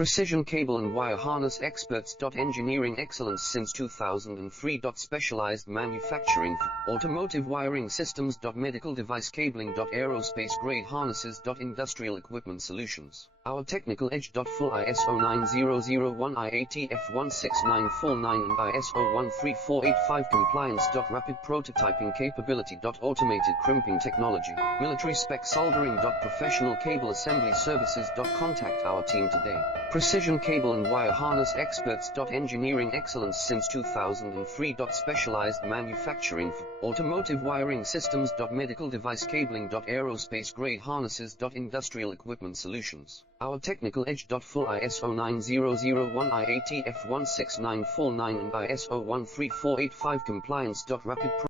Precision cable and wire harness experts. Engineering excellence since 2003. Specialized manufacturing for automotive wiring systems. Medical device cabling. Aerospace grade harnesses. Industrial equipment solutions. Our technical edge. Full ISO 9001 IATF 16949 and ISO 13485 compliance. Rapid prototyping capability. Automated crimping technology. Military spec soldering. Professional cable assembly services. Contact our team today. Precision cable and wire harness experts. Engineering excellence since 2003. Specialized manufacturing for automotive wiring systems. Medical device cabling. Aerospace grade harnesses. Industrial equipment solutions. Our technical edge. Full ISO 9001 IATF 16949 and ISO 13485 compliance. Rapid